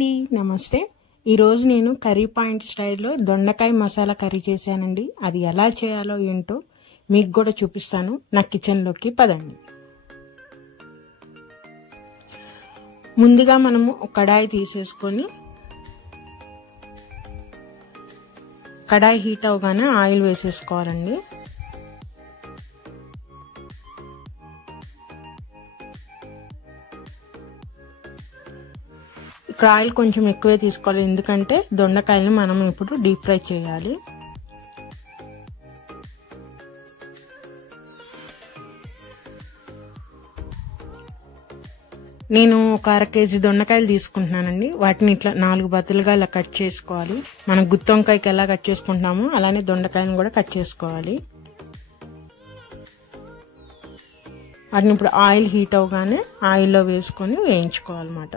అండి, నమస్తే. ఈరోజు నేను కర్రీ పాయింట్ స్టైల్లో దొండకాయ మసాలా కర్రీ చేశానండి. అది ఎలా చేయాలో ఏంటో మీకు కూడా చూపిస్తాను. నా కిచెన్లోకి పదండి. ముందుగా మనము ఒక కడాయి తీసేసుకొని కడాయి హీట్ అవగానే ఆయిల్ వేసేసుకోవాలండి. ఇక్కడ ఆయిల్ కొంచెం ఎక్కువే తీసుకోవాలి, ఎందుకంటే దొండకాయలను మనం ఇప్పుడు డీప్ ఫ్రై చేయాలి. నేను ఒక 1/2 కేజీ దొండకాయలు తీసుకుంటున్నానండి. వాటిని ఇట్లా 4 బతులుగా ఇలా కట్ చేసుకోవాలి. మనం గుత్తి వంకాయకి ఎలా కట్ చేసుకుంటున్నామో అలానే దొండకాయలను కూడా కట్ చేసుకోవాలి. వాటిని ఇప్పుడు ఆయిల్ హీట్ అవగానే ఆయిల్లో వేసుకొని వేయించుకోవాలన్నమాట.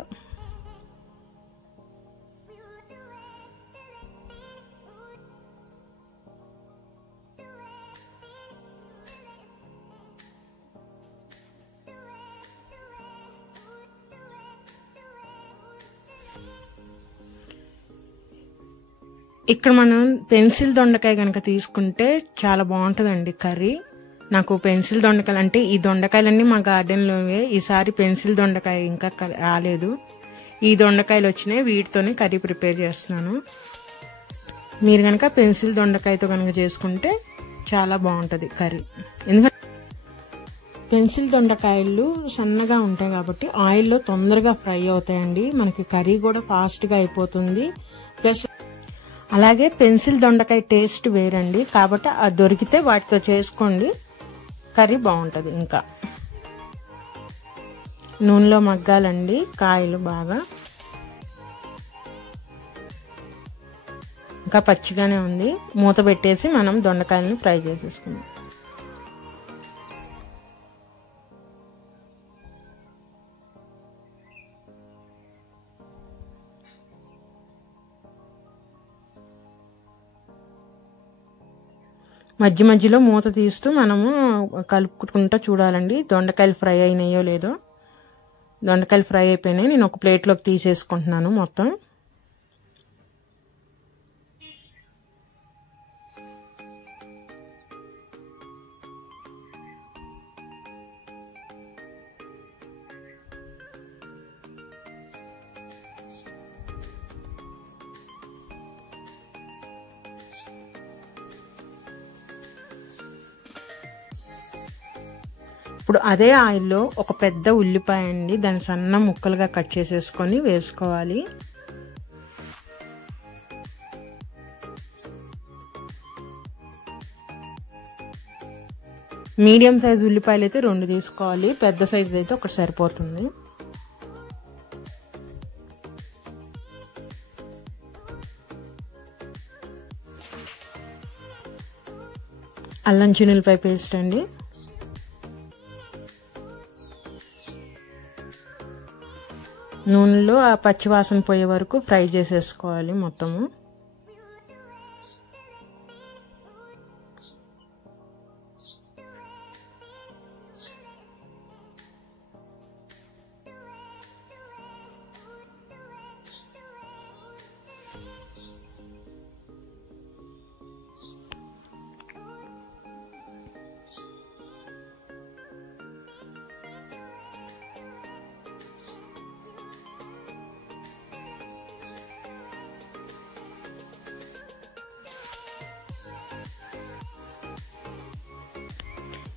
ఇక్కడ మనం పెన్సిల్ దొండకాయ కనుక తీసుకుంటే చాలా బాగుంటుందండి కర్రీ. నాకు పెన్సిల్ దొండకాయలు అంటే ఈ దొండకాయలన్నీ మా గార్డెన్లోవే. ఈసారి పెన్సిల్ దొండకాయ ఇంకా రాలేదు. ఈ దొండకాయలు వచ్చినాయి, వీటితోనే కర్రీ ప్రిపేర్ చేస్తున్నాను. మీరు కనుక పెన్సిల్ దొండకాయతో కనుక చేసుకుంటే చాలా బాగుంటుంది కర్రీ. ఎందుకంటే పెన్సిల్ దొండకాయలు సన్నగా ఉంటాయి కాబట్టి ఆయిల్లో తొందరగా ఫ్రై అవుతాయండి. మనకి కర్రీ కూడా ఫాస్ట్గా అయిపోతుంది. ప్లస్ అలాగే పెన్సిల్ దొండకాయ టేస్ట్ వేరండి, కాబట్టి అది దొరికితే వాటితో చేసుకోండి, కర్రీ బాగుంటుంది. ఇంకా నూనెలో మగ్గాలండి కాయలు బాగా. ఇంకా పచ్చిగానే ఉంది, మూత పెట్టేసి మనం దొండకాయలను ఫ్రై చేసేసుకుందాం. మధ్య మధ్యలో మూత తీస్తూ మనము కలుపుకుంటూ చూడాలండి దొండకాయలు ఫ్రై అయినాయో లేదో. దొండకాయలు ఫ్రై అయిపోయినాయి, నేను ఒక ప్లేట్లోకి తీసేసుకుంటున్నాను మొత్తం. ఇప్పుడు అదే ఆయిల్లో ఒక పెద్ద ఉల్లిపాయ అండి, దాన్ని సన్న ముక్కలుగా కట్ చేసేసుకొని వేసుకోవాలి. మీడియం సైజు ఉల్లిపాయలు అయితే 2 తీసుకోవాలి, పెద్ద సైజు అయితే ఒకటి సరిపోతుంది. అల్లం చిన్నులపాయ పేస్ట్ అండి. నూనెలో ఆ పచ్చివాసన పోయే వరకు ఫ్రై చేసేసుకోవాలి మొత్తము.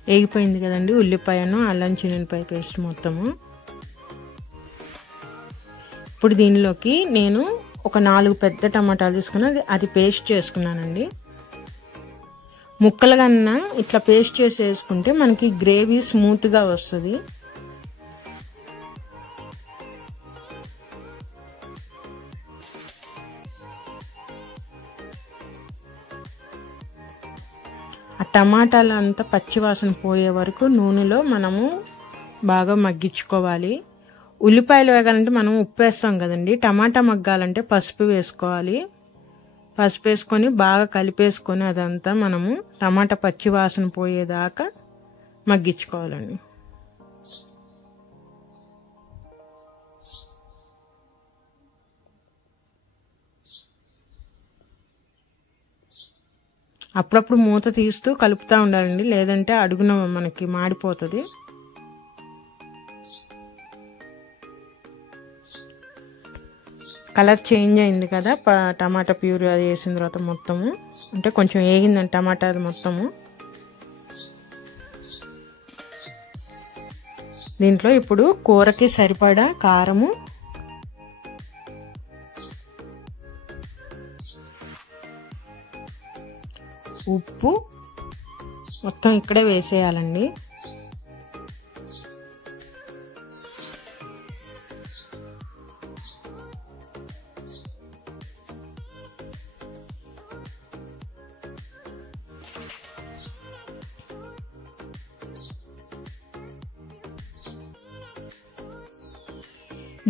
వేగిపోయింది కదండి ఉల్లిపాయను అల్లం చిన్నులపాయ పేస్ట్ మొత్తము. ఇప్పుడు దీనిలోకి నేను ఒక 4 పెద్ద టమాటాలు తీసుకుని అది పేస్ట్ చేసుకున్నానండి. ముక్కలు కన్నా ఇట్లా పేస్ట్ చేసి వేసుకుంటే మనకి గ్రేవీ స్మూత్గా వస్తుంది. ఆ టమాటాలు అంతా పచ్చివాసన పోయే వరకు నూనెలో మనము బాగా మగ్గించుకోవాలి. ఉల్లిపాయలు వేగాలంటే మనం ఉప్పు వేస్తాం కదండి, టమాటా మగ్గాలంటే పసుపు వేసుకోవాలి. పసుపు వేసుకొని బాగా కలిపేసుకొని అదంతా మనము టమాటా పచ్చివాసన పోయేదాకా మగ్గించుకోవాలండి. అప్పుడప్పుడు మూత తీస్తూ కలుపుతూ ఉండాలండి, లేదంటే అడుగున మనకి మాడిపోతుంది. కలర్ చేంజ్ అయింది కదా టమాటా ప్యూరీ అది వేసిన తర్వాత మొత్తము, అంటే కొంచెం వేగిందండి టమాటా అది మొత్తము. దీంట్లో ఇప్పుడు కూరకి సరిపడా కారము, ఉప్పు మొత్తం ఇక్కడే వేసేయాలండి.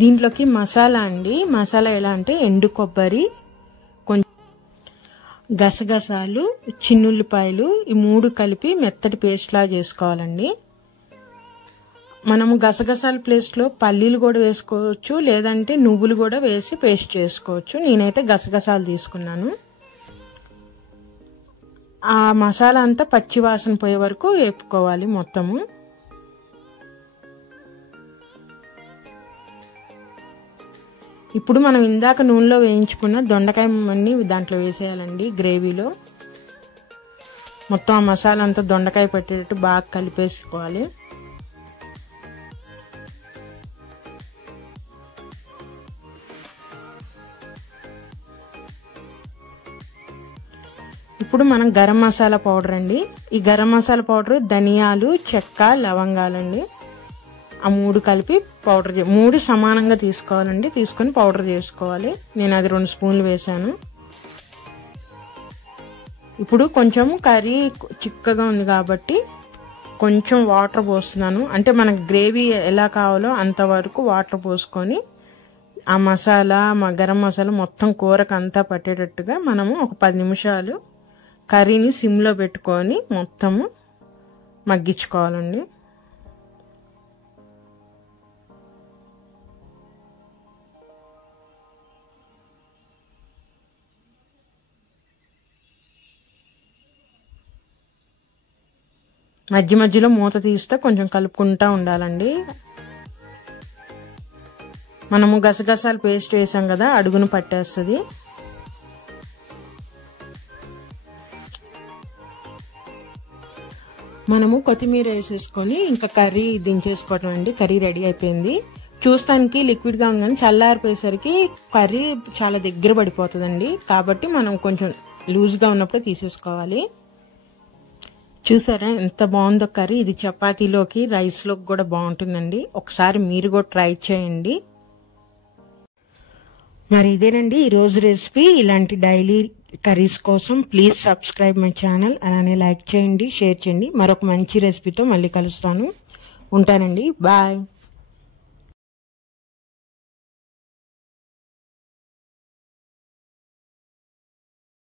దీంట్లోకి మసాలా అండి. మసాలా ఎలా అంటే ఎండు కొబ్బరి, కొంచెం గసగసాలు, చిన్నుల్లిపాయలు, ఈ 3 కలిపి మెత్తటి పేస్ట్ లా చేసుకోవాలండి. మనము గసగసాల ప్లేస్లో పల్లీలు కూడా వేసుకోవచ్చు, లేదంటే నువ్వులు కూడా వేసి పేస్ట్ చేసుకోవచ్చు. నేనైతే గసగసాలు తీసుకున్నాను. ఆ మసాలా అంతా పచ్చి వాసన పోయే వరకు వేపుకోవాలి మొత్తము. ఇప్పుడు మనం ఇందాక నూనెలో వేయించుకున్న దొండకాయని దాంట్లో వేసేయాలండి. గ్రేవీలో మొత్తం ఆ మసాలా అంతా దొండకాయ పట్టేటట్టు బాగా కలిపేసుకోవాలి. ఇప్పుడు మనం గరం మసాలా పౌడర్ అండి. ఈ గరం మసాలా పౌడర్ ధనియాలు, చెక్క, లవంగాలండి. ఆ 3 కలిపి పౌడర్ 3 సమానంగా తీసుకోవాలండి. తీసుకొని పౌడర్ చేసుకోవాలి. నేను అది 2 స్పూన్లు వేసాను. ఇప్పుడు కొంచెం కర్రీ చిక్కగా ఉంది కాబట్టి కొంచెం వాటర్ పోస్తున్నాను. అంటే మనకు గ్రేవీ ఎలా కావాలో అంతవరకు వాటర్ పోసుకొని ఆ మసాలా గరం మసాలా మొత్తం కూరకు అంతా పట్టేటట్టుగా మనము ఒక 10 నిమిషాలు కర్రీని సిమ్లో పెట్టుకొని మొత్తము మగ్గించుకోవాలండి. మధ్య మధ్యలో మూత తీస్తే కొంచెం కలుపుకుంటూ ఉండాలండి. మనము గసగసాలు పేస్ట్ వేసాం కదా, అడుగును పట్టేస్తుంది. మనము కొత్తిమీర వేసేసుకొని ఇంకా కర్రీ దించేసుకోవటం అండి. కర్రీ రెడీ అయిపోయింది. చూస్తానికి లిక్విడ్గా ఉందని చల్లారిపోయేసరికి కర్రీ చాలా దగ్గర పడిపోతుందండి. కాబట్టి మనం కొంచెం లూజ్గా ఉన్నప్పుడు తీసేసుకోవాలి. చూసారా ఎంత బాగుందో కర్రీ. ఇది చపాతీలోకి, రైస్లోకి కూడా బాగుంటుందండి. ఒకసారి మీరు కూడా ట్రై చేయండి. మరి ఇదేనండి ఈరోజు రెసిపీ. ఇలాంటి డైలీ కర్రీస్ కోసం ప్లీజ్ సబ్స్క్రైబ్ మై ఛానల్. అలానే లైక్ చేయండి, షేర్ చేయండి. మరొక మంచి రెసిపీతో మళ్ళీ కలుస్తాను. ఉంటానండి. బాయ్.